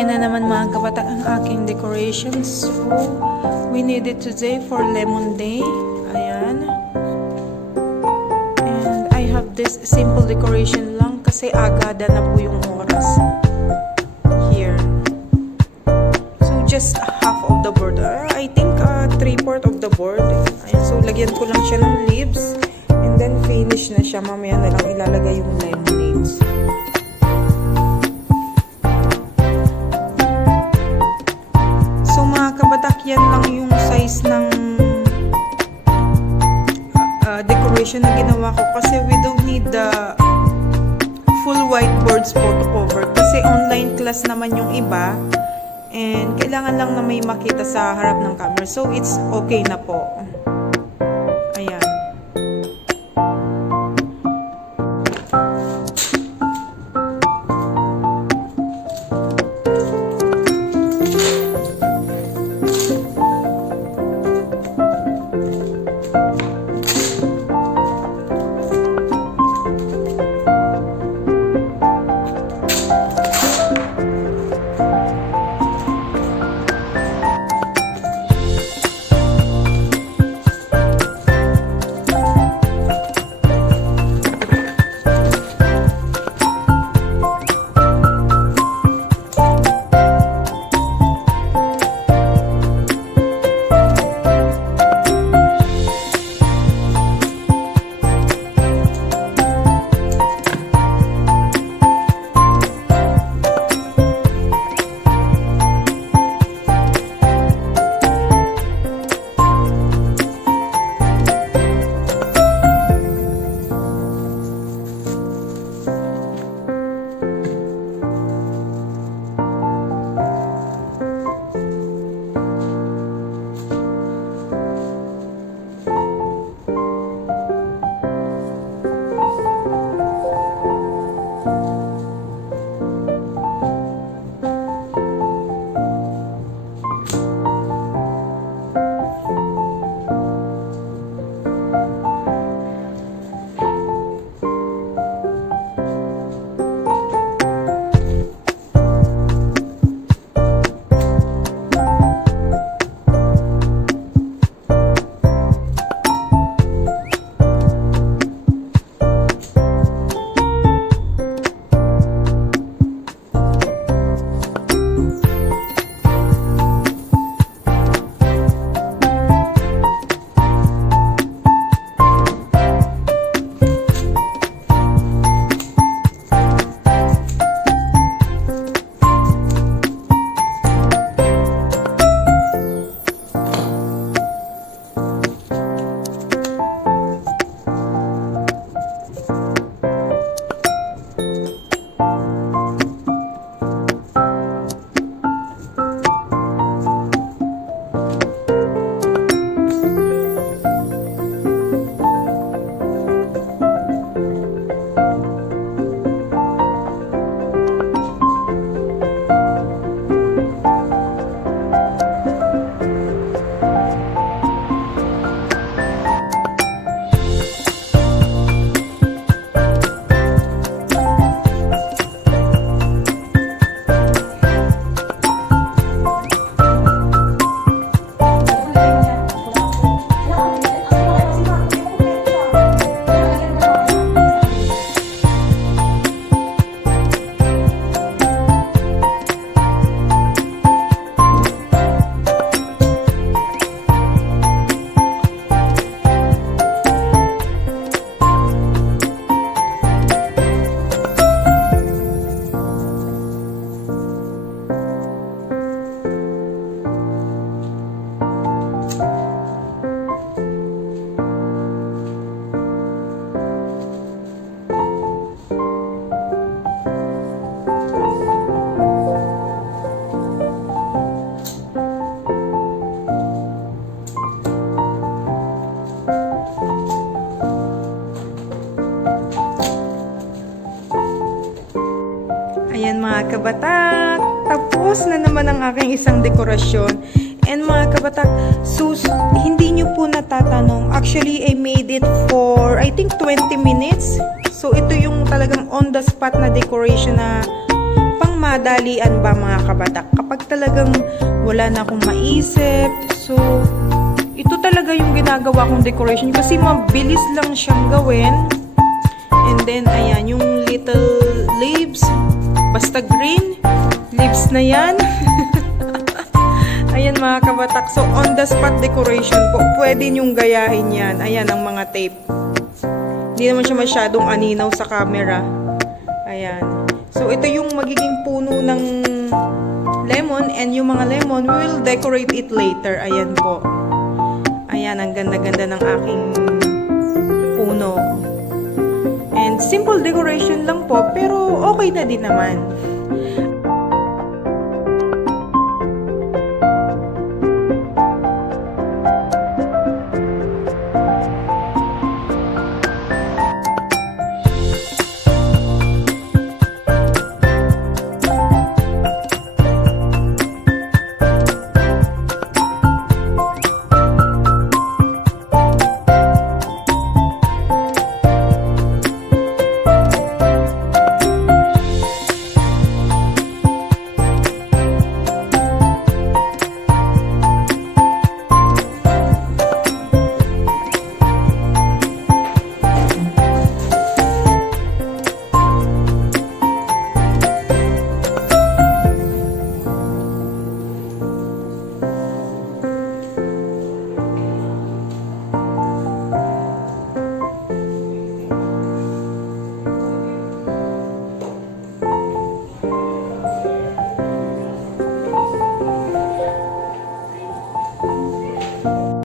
Ayan na naman mga kabatak ang aking decorations. So, we need it today for lemon day. Ayan. And I have this simple decoration lang kasi agada na po yung oras. Here. So, just half of the board. I think 3/4 of the board. Ayan. So, lagyan ko lang siya ng leaves. And then, finish na siya. Mamaya na lang ilalagay yung lemonades. Kabatak, yan lang yung size ng decoration na ginawa ko kasi we don't need the full whiteboards photo cover kasi online class naman yung iba and kailangan lang na may makita sa harap ng camera, so it's okay na po. Ayan. Ayan mga kabatak, tapos na naman ang aking isang dekorasyon. And mga kabatak, hindi nyo po natatanong, actually I made it for I think 20 minutes. So ito yung talagang on the spot na decoration na pang madalian ba mga kabatak? Kapag talagang wala na akong maisip, so ito talaga yung ginagawa kong decoration kasi mabilis lang siyang gawin. And then, ayan, yung little leaves, basta green, leaves na yan. Ayan mga kabatak. So, on the spot decoration po, pwede nyong gayahin yan. Ayan ang mga tape. Hindi naman siya masyadong aninaw sa camera. Ayan. So, ito yung magiging puno ng lemon. And yung mga lemon, we will decorate it later. Ayan po. Ayan, ang ganda-ganda ng aking puno. And simple decoration lang po, pero okay na din naman.